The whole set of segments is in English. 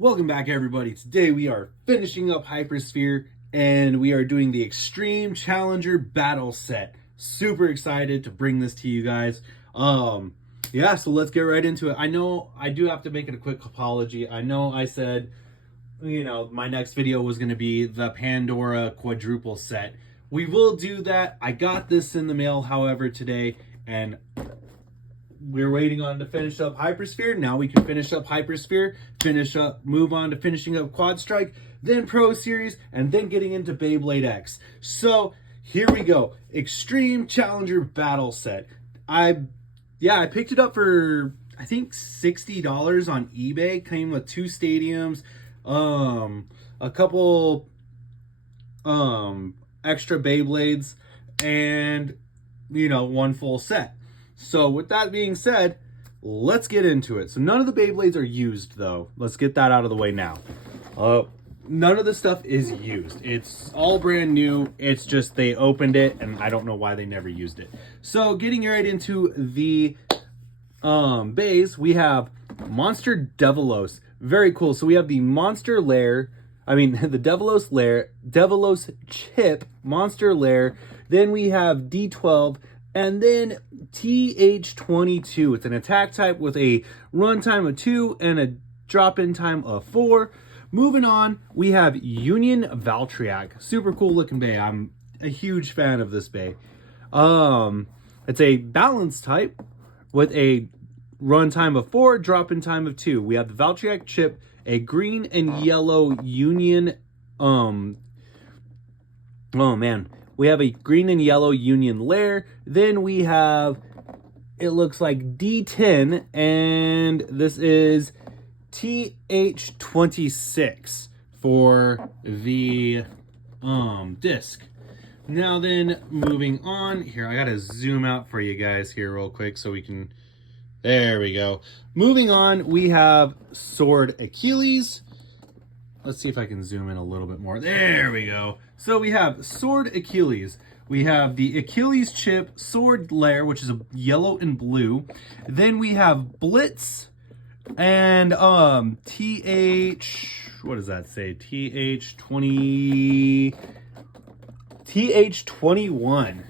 Welcome back, everybody. Today we are finishing up Hypersphere and we are doing the Extreme Challenger Battle Set. Super excited to bring this to you guys. Yeah, so let's get right into it. I know I do have to make it a quick apology. I know I said, my next video was going to be the Pandora quadruple set. We will do that. I got this in the mail, however, today, and we're waiting on to finish up Hypersphere. Now we can finish up Hypersphere, move on to finishing up Quad Strike, then Pro Series, and then getting into Beyblade X. So here we go. Extreme Challenger Battle Set. I picked it up for I think $60 on eBay. Came with 2 stadiums, a couple extra Beyblades, and 1 full set. So with that being said, let's get into it. So none of the Beyblades are used, though. Let's get that out of the way now. None of the stuff is used. It's all brand new. It's just they opened it, and I don't know why they never used it. So getting right into the bays, we have Monster Devilos. Very cool. So we have the Monster Lair. The Devilos Lair, Devilos Chip, Monster Lair. Then we have D12. And then TH22. It's an attack type with a run time of 2 and a drop-in time of 4. Moving on, we have Union Valtryek. Super cool looking bay. I'm a huge fan of this bay. It's a balance type with a run time of 4, drop-in time of 2. We have the Valtryek chip, a green and yellow Union. We have a green and yellow Union Lair. Then we have, it looks like D10, and this is TH26 for the disc. Now then, moving on here, I gotta zoom out for you guys here real quick so we can, there we go. Moving on, we have Sword Achilles. Let's see if I can zoom in a little bit more. There we go. So we have Sword Achilles. We have the Achilles chip, Sword Lair, which is a yellow and blue. Then we have Blitz and TH, what does that say? TH21.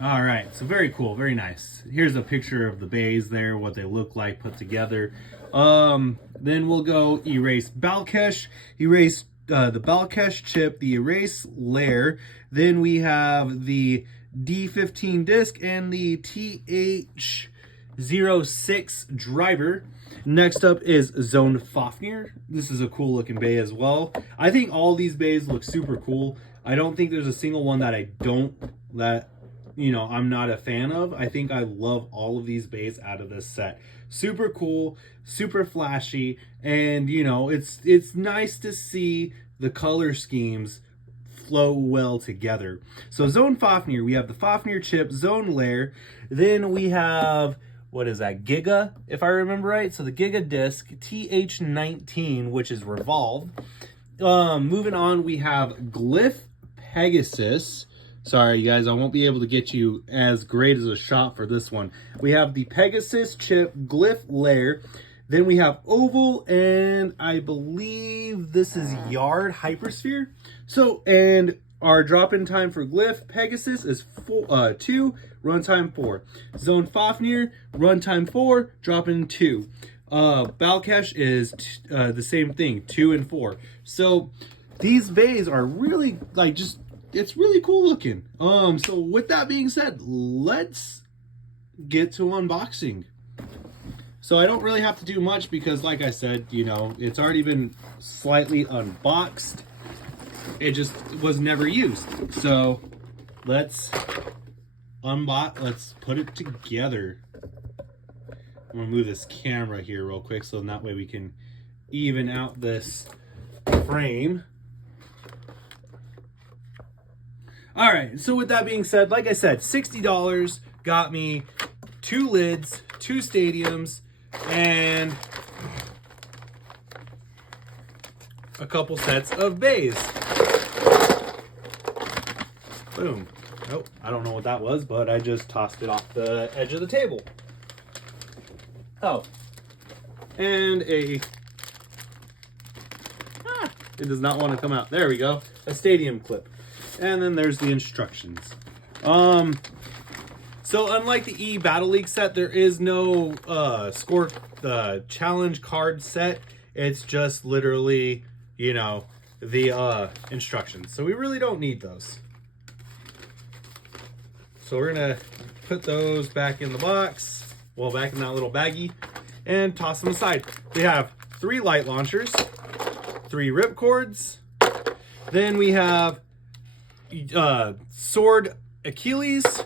All right, so very cool, very nice. Here's a picture of the bays there, what they look like put together. Then we'll go Erase Balkesh, erase the Balkesh chip, the Erase Lair. Then we have the D15 disc and the TH06 driver. Next up is Zone Fafnir. This is a cool looking bay as well. I think all these bays look super cool. I don't think there's a single one that I'm not a fan of. I think I love all of these bays out of this set. Super cool, super flashy, and it's nice to see the color schemes flow well together. So Zone Fafnir, we have the Fafnir chip, Zone Lair. Then we have, what is that, Giga, if I remember right. So the Giga disc, TH19, which is Revolve. Moving on, we have Glyph Pegasus. Sorry, you guys, I won't be able to get you as great as a shot for this one. We have the Pegasus chip, Glyph Lair. Then we have Oval, and I believe this is Yard Hypersphere. So, and our drop-in time for Glyph Pegasus is 2, runtime 4. Zone Fafnir, runtime 4, drop-in 2. Balkesh is the same thing, 2 and 4. So, these bays are really, it's really cool looking. So with that being said, let's get to unboxing. So I don't really have to do much because, like I said, it's already been slightly unboxed. It just was never used. So let's put it together. I'm gonna move this camera here real quick so that way we can even out this frame. All right, so with that being said, like I said, $60 got me 2 lids, 2 stadiums, and a couple sets of bays. Boom. Oh, I don't know what that was, but I just tossed it off the edge of the table. Oh, and a It does not want to come out. There we go. A stadium clip. And then there's the instructions. So unlike the Battle League set, there is no score challenge card set. It's just literally, you know, the instructions. So we really don't need those. So we're gonna put those back in the box, well, back in that little baggie, and toss them aside. We have 3 light launchers, 3 rip cords. Then we have sword Achilles.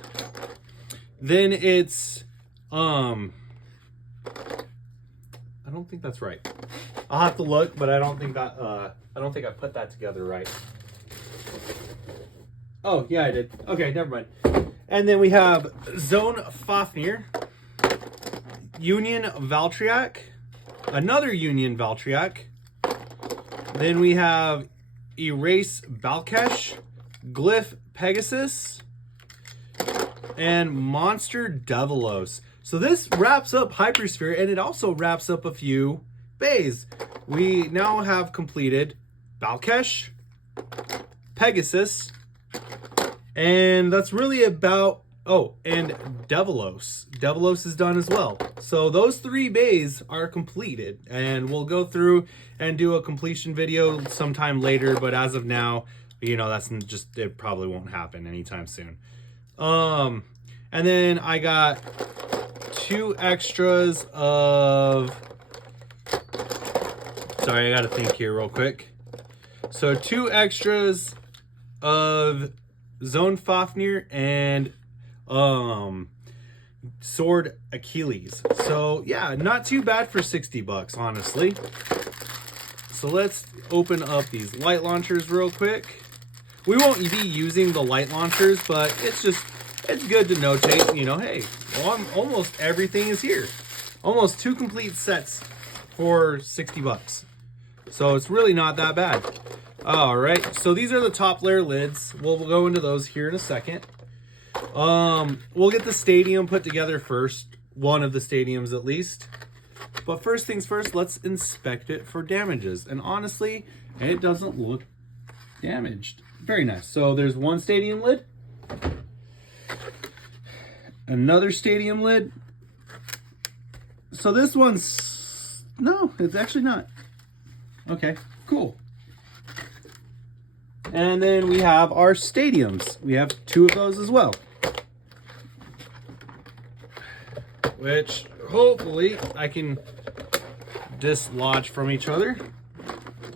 Then it's I don't think that's right. I'll have to look, but I don't think I put that together right. Oh yeah, I did. Okay, never mind. And then we have Zone Fafnir, Union Valtryek, another Union Valtryek. Then we have Erase Balkesh, Glyph Pegasus, and Monster Devilos. So this wraps up Hypersphere, and it also wraps up a few bays. We now have completed Balkesh, Pegasus, and that's really about, oh, and Devilos. Devilos is done as well. So those 3 bays are completed, and we'll go through and do a completion video sometime later, but as of now, you know, that's just, it probably won't happen anytime soon. And then I got 2 extras of, sorry, I gotta think here real quick. So 2 extras of Zone Fafnir and Sword Achilles. So yeah, not too bad for 60 bucks, honestly. So let's open up these light launchers real quick. We won't be using the light launchers, but it's good to notate, you know, hey, well, almost everything is here. Almost 2 complete sets for 60 bucks. So it's really not that bad. All right, so these are the top layer lids. We'll go into those here in a second. We'll get the stadium put together first, one of the stadiums at least. But first things first, let's inspect it for damages. And honestly, it doesn't look damaged. Very nice. So there's one stadium lid, another stadium lid. So this one's, no, it's actually not. Okay, cool. And then we have our stadiums. We have 2 of those as well, which hopefully I can dislodge from each other.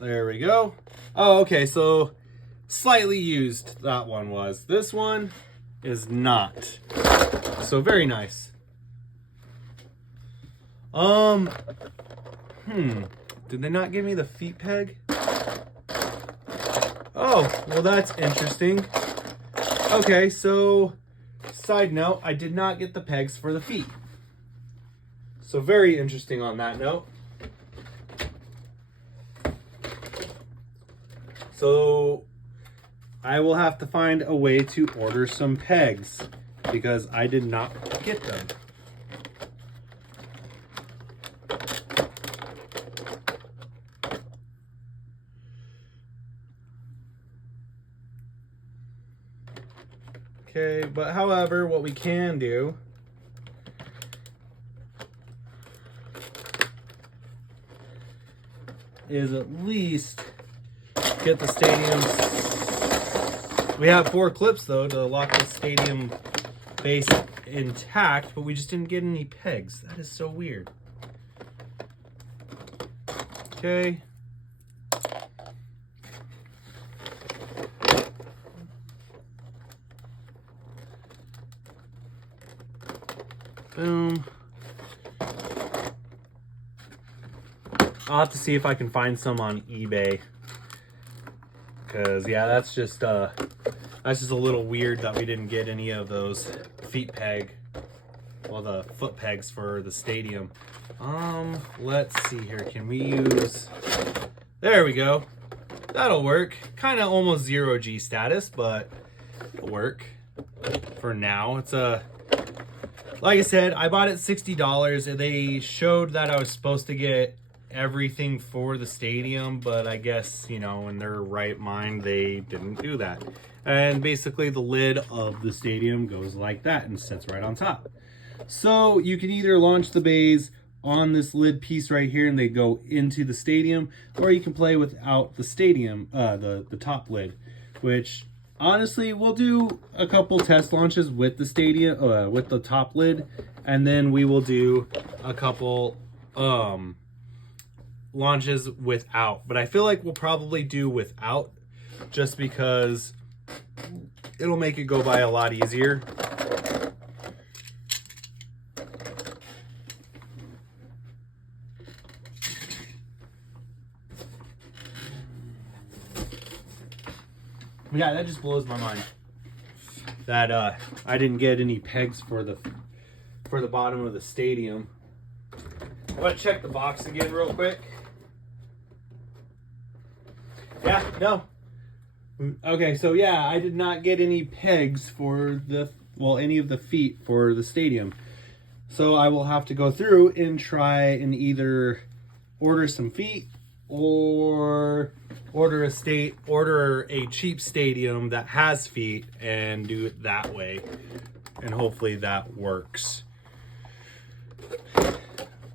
There we go. Oh, okay, so slightly used that one was. This one is not. So very nice. Did they not give me the feet peg? Oh, well that's interesting. Okay, so side note, I did not get the pegs for the feet. So very interesting on that note. So I will have to find a way to order some pegs because I did not get them. Okay, but however, what we can do is at least get the stadiums. We have 4 clips though to lock the stadium base intact, but we just didn't get any pegs. That is so weird. Okay. Boom. I'll have to see if I can find some on eBay. Cause yeah, that's just a little weird that we didn't get any of those feet peg, well, the foot pegs for the stadium. Let's see here. Can we use? There we go. That'll work. Kind of almost 0G status, but it'll work for now. It's a. Like I said, I bought it $60 and they showed that I was supposed to get everything for the stadium, but I guess, you know, in their right mind, they didn't do that. And basically the lid of the stadium goes like that and sits right on top. So you can either launch the bays on this lid piece right here and they go into the stadium, or you can play without the stadium, the top lid, which honestly we'll do a couple test launches with the stadium, with the top lid, and then we will do a couple launches without. But I feel like we'll probably do without, just because it'll make it go by a lot easier. Yeah, that just blows my mind that I didn't get any pegs for the bottom of the stadium. I want to check the box again real quick. Yeah, no. Okay, so yeah, I did not get any pegs for any of the feet for the stadium. So I will have to go through and try and either order some feet or order a cheap stadium that has feet and do it that way. And hopefully that works.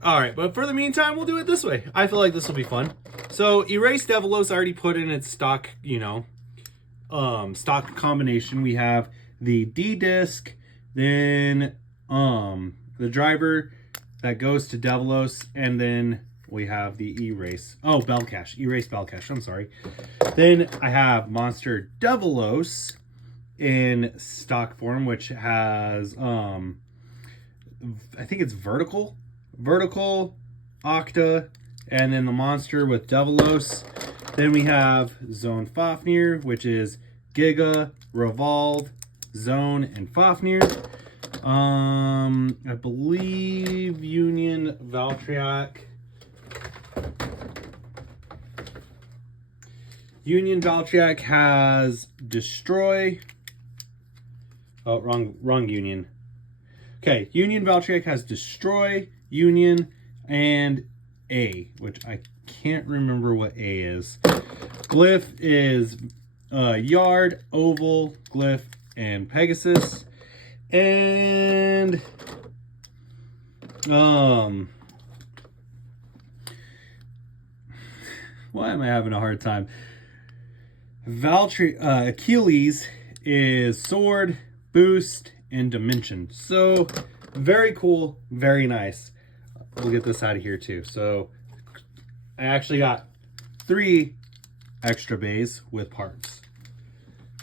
Alright, but for the meantime, we'll do it this way. I feel like this will be fun. So, Erase Devilos I already put in its stock, you know, stock combination. We have the D-disc, then the driver that goes to Devilos, and then we have the Erase Bellcache, I'm sorry. Then I have Monster Devilos in stock form, which has, I think it's vertical, Octa, and then the monster with Devilos. Then we have Zone Fafnir, which is Giga, Revolve, Zone, and Fafnir. I believe Union Valtryek. Union Valtryek has Destroy. Oh, wrong Union. Okay, Union Valtryek has Destroy, Union, and A, which I can't remember what A is. Glyph is Yard, Oval, Glyph, and Pegasus. And why am I having a hard time? Achilles is Sword, Boost, and Dimension. So very cool, very nice. We'll get this out of here too. So I actually got 3 extra bays with parts.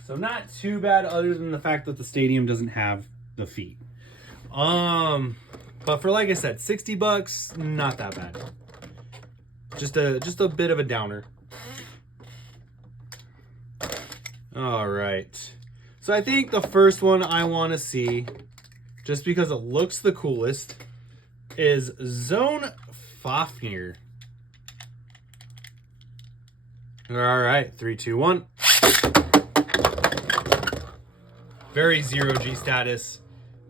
So not too bad, other than the fact that the stadium doesn't have the feet. But for, like I said, $60, not that bad. Just a bit of a downer. All right. So I think the first one I want to see, just because it looks the coolest, is Zone Fafnir. All right, 3, 2, 1. Very 0G status.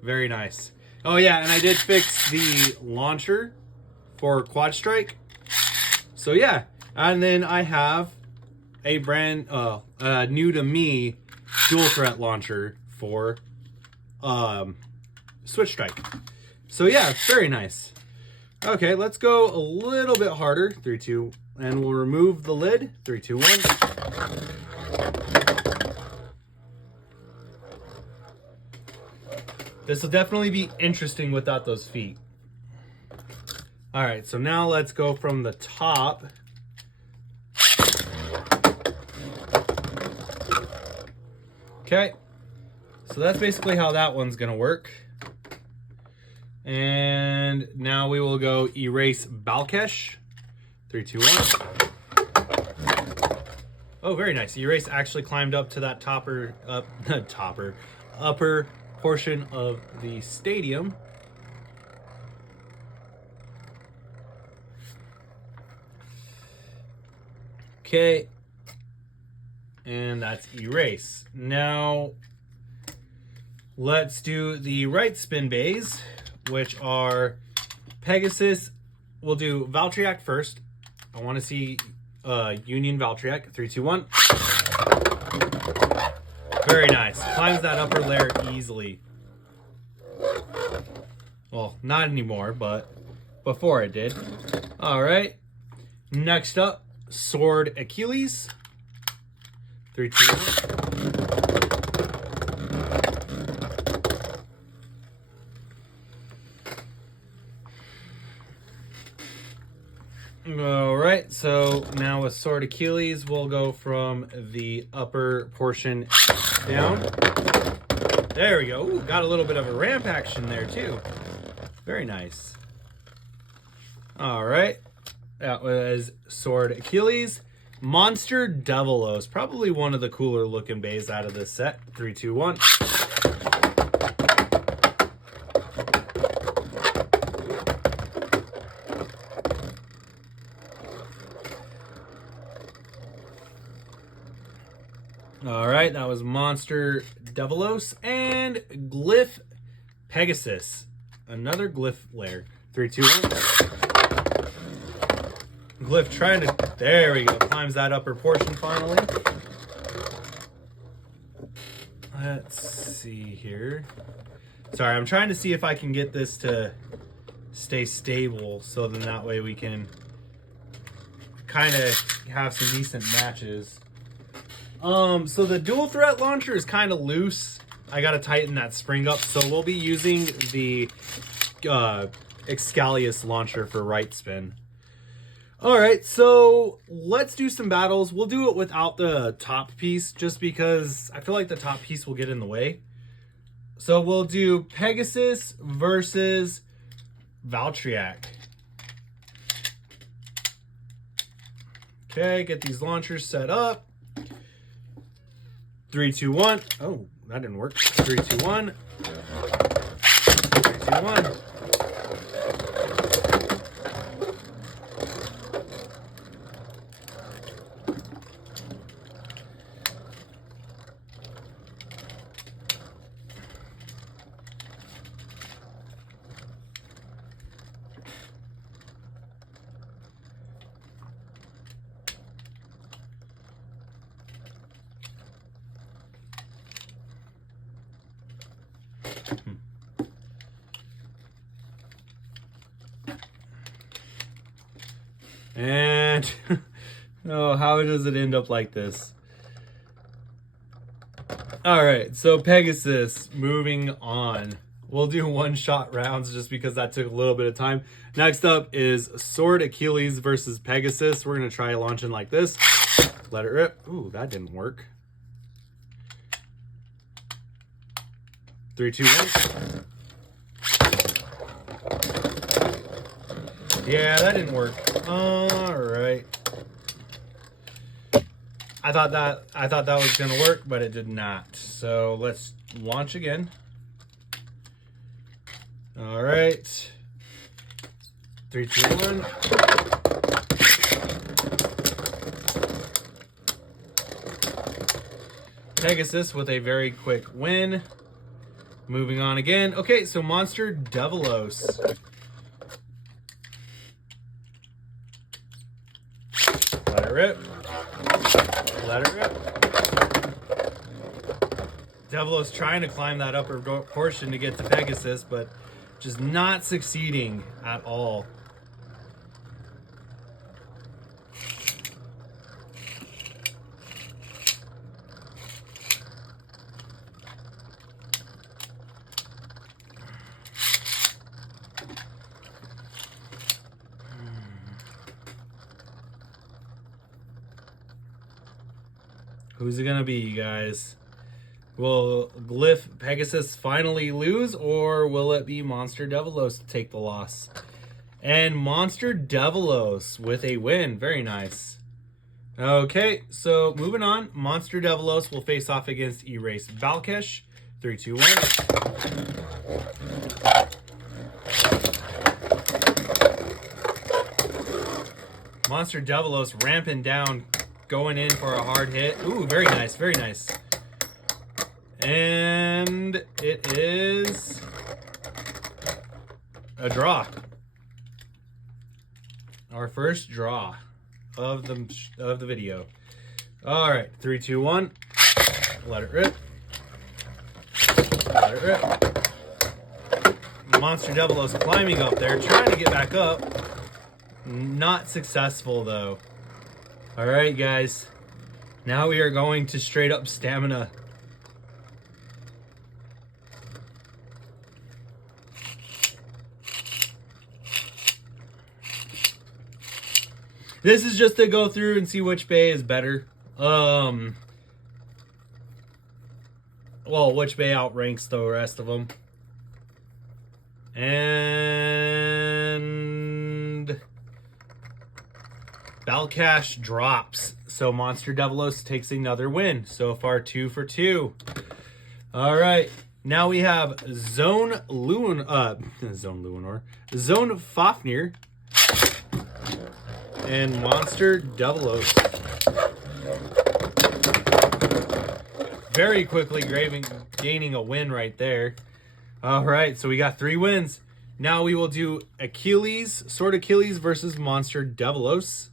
Very nice. Oh yeah, and I did fix the launcher for Quad Strike. So yeah, and then I have a brand new to me dual threat launcher for Switch Strike. So yeah, it's very nice. Okay, let's go a little bit harder. 3, 2, and we'll remove the lid. 3, 2, 1. This will definitely be interesting without those feet. All right, so now let's go from the top. Okay, so that's basically how that one's gonna work. And now we will go Erase Balkesh. 3, 2, 1. Oh, very nice. Erase actually climbed up to that upper portion of the stadium. Okay. And that's Erase. Now, let's do the right spin bays, which are Pegasus. We'll do Valtryek first, I want to see Union Valtryek. 3, 2, 1. Very nice. Climbs that upper layer easily. Well, not anymore, but before it did. All right. Next up, Sword Achilles. 3, 2, 1. All right, so now with Sword Achilles, we'll go from the upper portion down. There we go. Ooh, got a little bit of a ramp action there too. Very nice. All right, that was Sword Achilles. Monster Devilos, probably one of the cooler looking bays out of this set. 3, 2, 1. All right, that was Monster Devilos and Glyph Pegasus. Another Glyph layer. 3, 2, 1. Glyph trying to, there we go, climbs that upper portion finally. Let's see here. Sorry, I'm trying to see if I can get this to stay stable so then that way we can kind of have some decent matches. So the dual threat launcher is kind of loose. I got to tighten that spring up. So we'll be using the Excalius launcher for right spin. All right, so let's do some battles. We'll do it without the top piece just because I feel like the top piece will get in the way. So we'll do Pegasus versus Valtryek. Okay, get these launchers set up. 3, 2, 1. Oh, that didn't work. 3, 2, 1. 3, 2, 1. And oh, how does it end up like this? All right, so Pegasus, moving on. We'll do one-shot rounds just because that took a little bit of time. Next up is Sword Achilles versus Pegasus. We're gonna try launching like this. Let it rip. Ooh, that didn't work. 3, 2, 1. Yeah, that didn't work. All right. I thought that was gonna work, but it did not. So let's launch again. All right. 3, 2, 1. Pegasus with a very quick win. Moving on again. Okay, so Monster Devilos. Let it rip. Let it rip. Devilos trying to climb that upper portion to get to Pegasus, but just not succeeding at all. Who's it gonna be, you guys? Will Glyph Pegasus finally lose, or will it be Monster Devilos to take the loss? And Monster Devilos with a win. Very nice. Okay, so moving on. Monster Devilos will face off against Erase Valkesh. 3, 2, 1. Monster Devilos ramping down, going in for a hard hit. Ooh, very nice, very nice. And it is a draw. Our first draw. of the video. All right, 3, 2, 1. Let it rip. Let it rip. Monster Devilos climbing up there, trying to get back up. Not successful though. All right, guys. Now we are going to straight up stamina. This is just to go through and see which bay is better. Well, which bay outranks the rest of them. And Balcash drops. So Monster Devilos takes another win. So far, 2 for 2. All right. Now we have Zone Fafnir and Monster Devilos. Very quickly gaining a win right there. All right, so we got 3 wins. Now we will do Achilles, Sword Achilles versus Monster Devilos.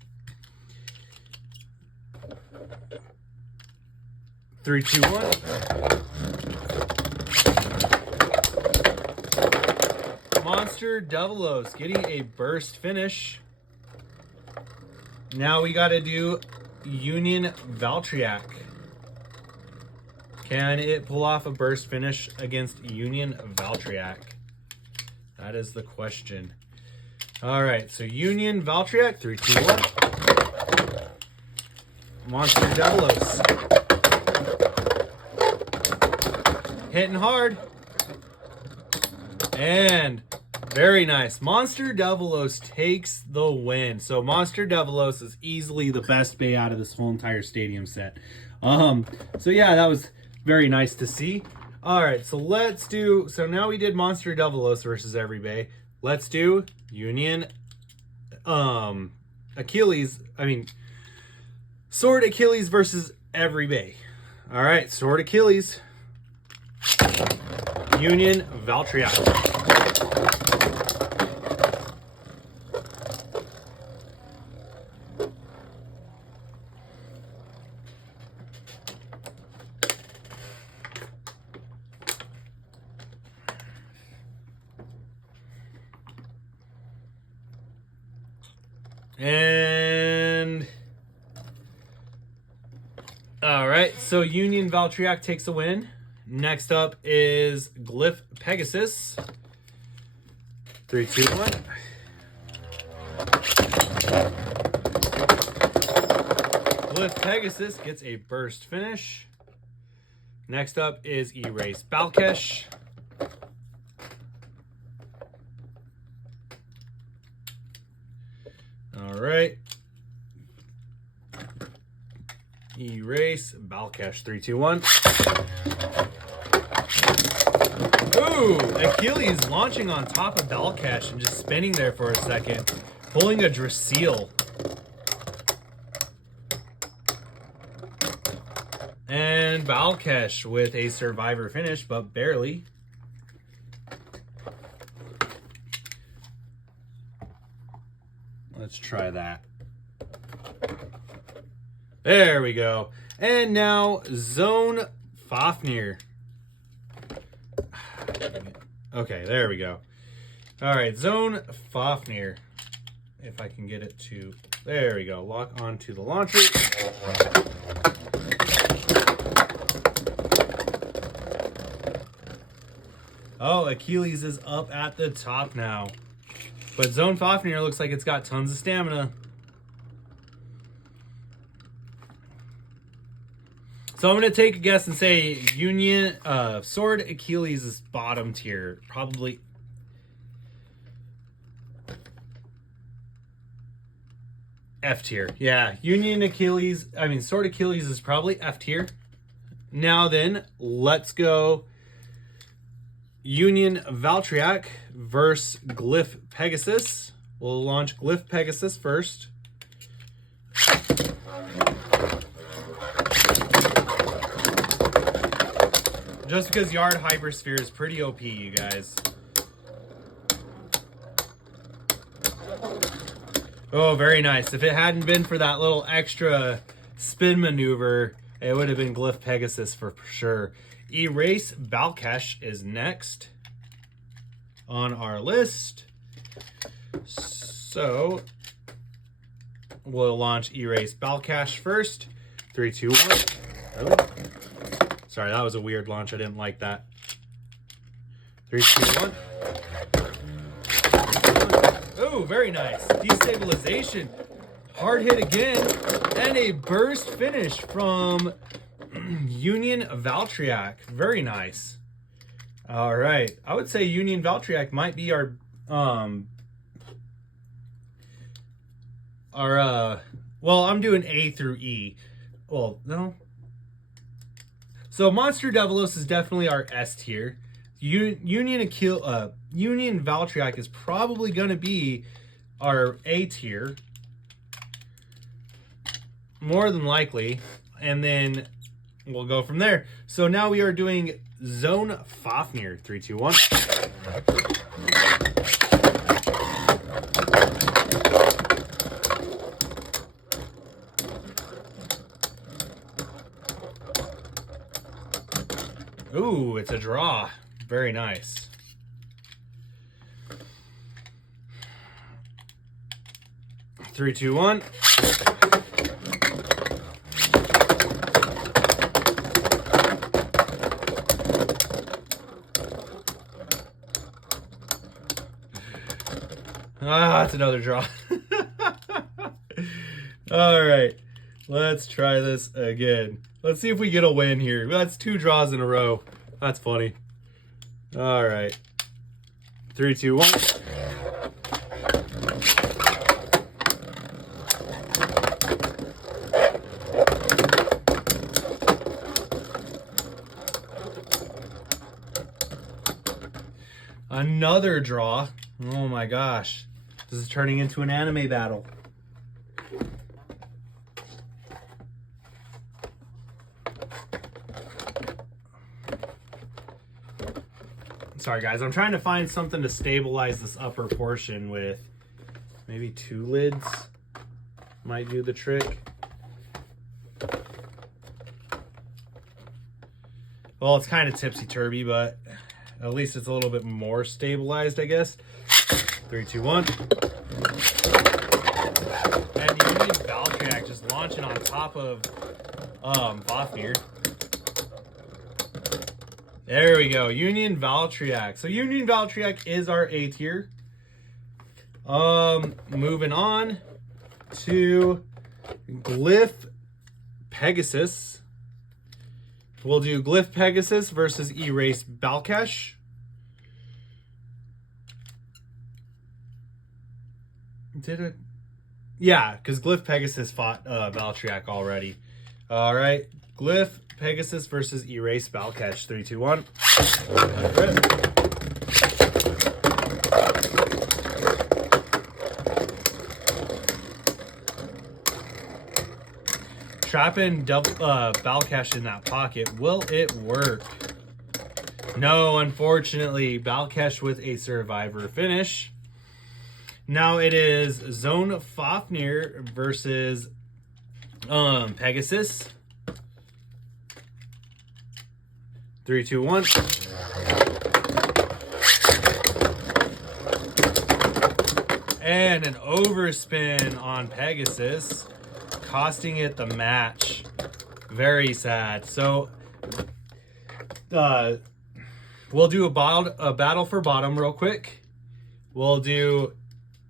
3, 2, 1. Monster Devilos getting a burst finish. Now we got to do Union Valtryek. Can it pull off a burst finish against Union Valtryek? That is the question. All right, so Union Valtryek, 3, 2, 1. Monster Devilos. Hitting hard. And very nice. Monster Devilos takes the win. So Monster Devilos is easily the best bay out of this whole entire stadium set. So yeah, that was very nice to see. All right, so let's do, so now we did Monster Devilos versus every bay. Let's do Union Sword Achilles versus every bay. All right, Sword Achilles. Union Valtryek. And all right, so Union Valtryek takes a win. Next up is Glyph Pegasus. 3, 2, 1. Glyph Pegasus gets a burst finish. Next up is Erase Balkesh. All right. Erase Balkesh. 3, 2, 1. Ooh, Achilles launching on top of Balkesh and just spinning there for a second, pulling a Drasil. And Balkesh with a survivor finish, but barely. Let's try that. There we go. And now Zone Fafnir. Okay, there we go. All right, Zone Fafnir. If I can get it to, there we go. Lock onto the launcher. Oh, Achilles is up at the top now. But Zone Fafnir looks like it's got tons of stamina. So I'm going to take a guess and say Union Sword Achilles is bottom tier. Probably F tier. Yeah, Sword Achilles is probably F tier. Now then, let's go Union Valtryek versus Glyph Pegasus. We'll launch Glyph Pegasus first. Just because Yard Hypersphere is pretty OP, you guys. Oh, very nice. If it hadn't been for that little extra spin maneuver, it would have been Glyph Pegasus for sure. Erase Balkesh is next on our list. So we'll launch Erase Balkesh first. 3, 2, 1. Oh. Sorry, that was a weird launch. I didn't like that. 3, 2, 1. Oh, very nice. Destabilization. Hard hit again. And a burst finish from Union Valtryek. Very nice. All right. I would say Union Valtryek might be our well, I'm doing A through E. Well, no. So Monster Devilos is definitely our S tier. Union Valtryek is probably going to be our A tier. More than likely. And then we'll go from there. So now we are doing Zone Fafnir. 3, 2, 1. Ooh, it's a draw. Very nice. Three, two, one. Ah, that's another draw. All right, let's try this again. Let's see if we get a win here. That's 2 draws in a row. That's funny. All right. 3, 2, 1. Another draw. Oh my gosh. This is turning into an anime battle. Sorry guys, I'm trying to find something to stabilize this upper portion with. Maybe 2 lids might do the trick. Well, it's kind of tipsy-turvy, but at least it's a little bit more stabilized, I guess. 3, 2, 1. And Union Valtryek just launching on top of Fafnir. There we go. Union Valtryek. So Union Valtryek is our A tier. Moving on to Glyph Pegasus. We'll do Glyph Pegasus versus Erase Balkesh. Did it? Yeah, because Glyph Pegasus fought Valtryek already. All right. Glyph Pegasus versus Erase Balkesh. 3, 2, 1. Trapping Balkesh in that pocket. Will it work? No, unfortunately. Balkesh with a survivor finish. Now it is Zone Fafnir versus Pegasus. 3, 2, 1. And an overspin on Pegasus, costing it the match. Very sad. So, we'll do a battle for bottom real quick. We'll do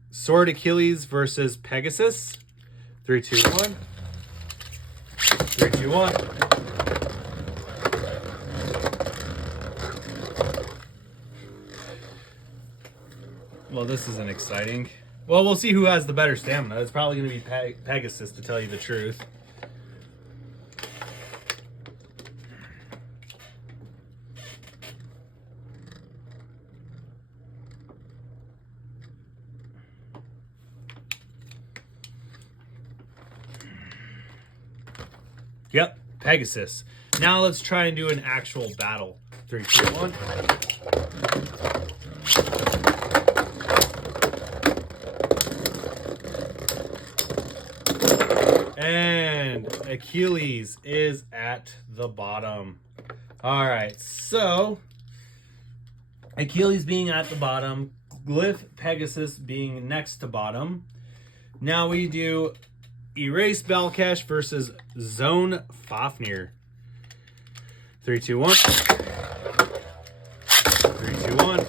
Sword Achilles versus Pegasus. 3, 2, 1. 3, 2, 1. Well, this isn't exciting. Well, we'll see who has the better stamina. It's probably going to be Pegasus, to tell you the truth. Yep, Pegasus. Now let's try and do an actual battle. 3, 2, 1. Achilles is at the bottom. All right, so Achilles being at the bottom, Glyph Pegasus being next to bottom. Now we do Erase Balkesh versus Zone Fafnir. 3, 2, 1. 3, 2, 1.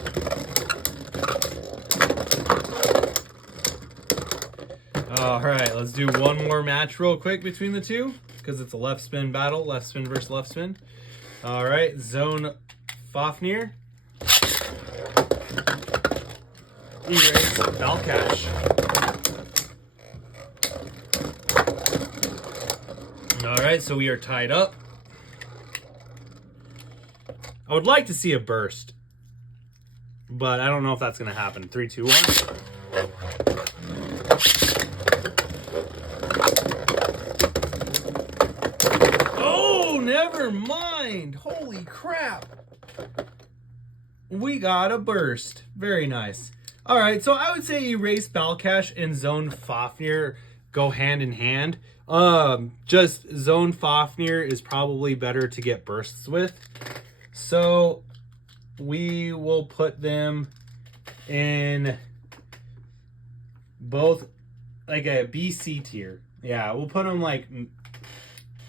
All right, let's do one more match real quick between the two because it's a left spin battle, left spin versus left spin. All right, Zone Fafnir. Erase Balkesh. All right, so we are tied up. I would like to see a burst, but I don't know if that's going to happen. 3, 2, 1. Oh, never mind. Holy crap. We got a burst. Very nice. All right, so I would say Erase Balkesh and Zone Fafnir go hand in hand. Just Zone Fafnir is probably better to get bursts with. So we will put them in both like a BC tier. Yeah, we'll put them like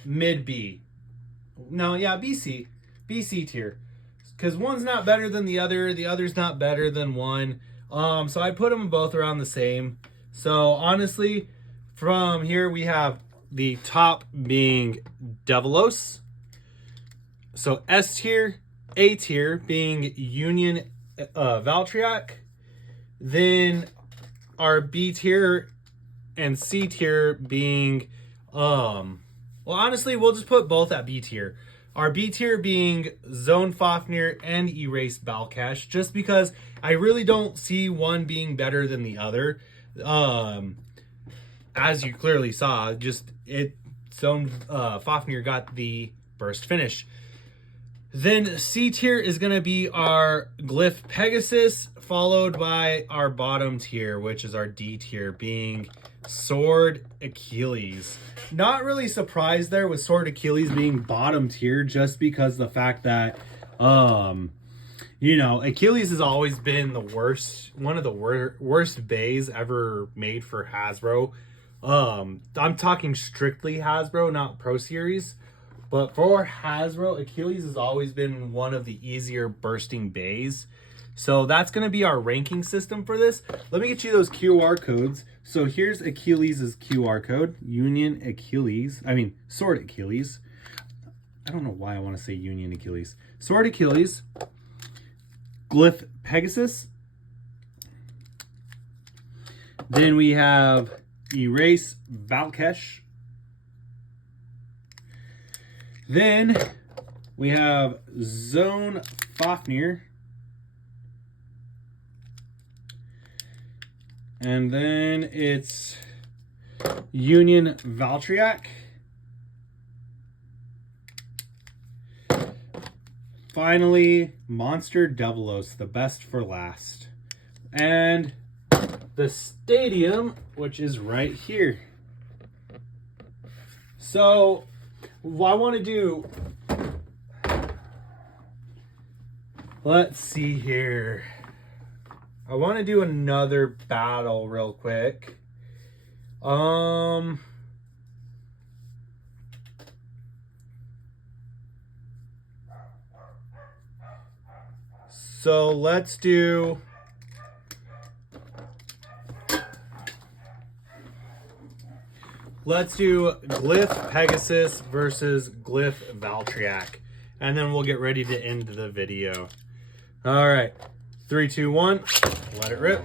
mid B. No, yeah, BC tier. Because one's not better than the other's not better than one. So I put them both around the same. So honestly, from here we have the top being Devilos. So S tier, A tier being Union Valtryek. Then our B tier and C tier being, well, honestly, we'll just put both at B tier. Our B tier being Zone Fafnir and Erase Balkesh, just because I really don't see one being better than the other. As you clearly saw, Zone Fafnir got the burst finish. Then C tier is going to be our Glyph Pegasus, followed by our bottom tier, which is our D tier, being Sword Achilles. Not really surprised there with Sword Achilles being bottom tier, just because the fact that, Achilles has always been the worst, one of the worst bays ever made for Hasbro. I'm talking strictly Hasbro, not Pro Series. But for Hasbro, Achilles has always been one of the easier bursting bays. So that's going to be our ranking system for this. Let me get you those QR codes. So here's Achilles' QR code. Sword Achilles. I don't know why I want to say Union Achilles. Sword Achilles. Glyph Pegasus. Then we have Erase Balkesh. Then we have Zone Fafnir. And then it's Union Valtryek. Finally, Monster Devilos, the best for last. And the stadium, which is right here. So what I want to do, let's see here. I want to do another battle real quick. So let's do Glyph Pegasus versus Glyph Valtryek, and then we'll get ready to end the video. All right, 3, 2, 1. Let it rip.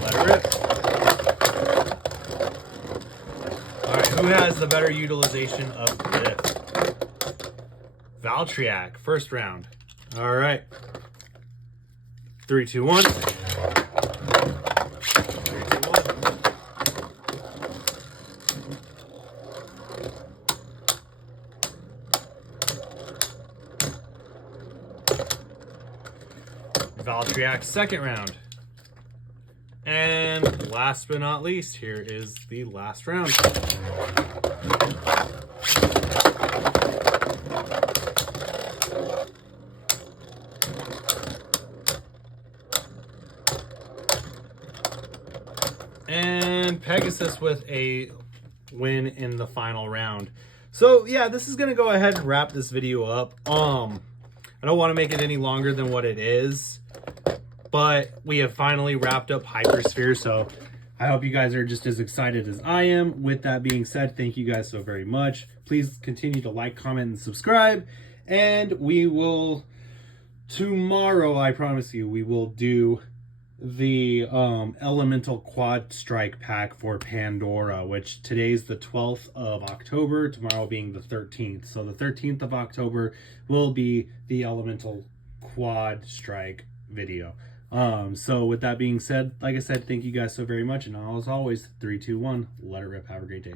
Let it rip. All right, who has the better utilization of Glyph? Valtryek, first round. All right. 3, 2, 1. 3, 2, 1. Valtryek, second round. And last but not least, here is the last round. Strike Assist with a win in the final round. So yeah, this is gonna go ahead and wrap this video up. I don't want to make it any longer than what it is, but we have finally wrapped up Hypersphere, so I hope you guys are just as excited as I am. With that being said, thank you guys so very much. Please continue to like, comment, and subscribe, and we will, tomorrow, I promise you, we will do the Elemental Quad Strike pack for Pandora, which today's the 12th of October, tomorrow being the 13th. So the 13th of October will be the Elemental Quad Strike video. So with that being said, like I said, thank you guys so very much, and as always, 3, 2, 1, let it rip. Have a great day.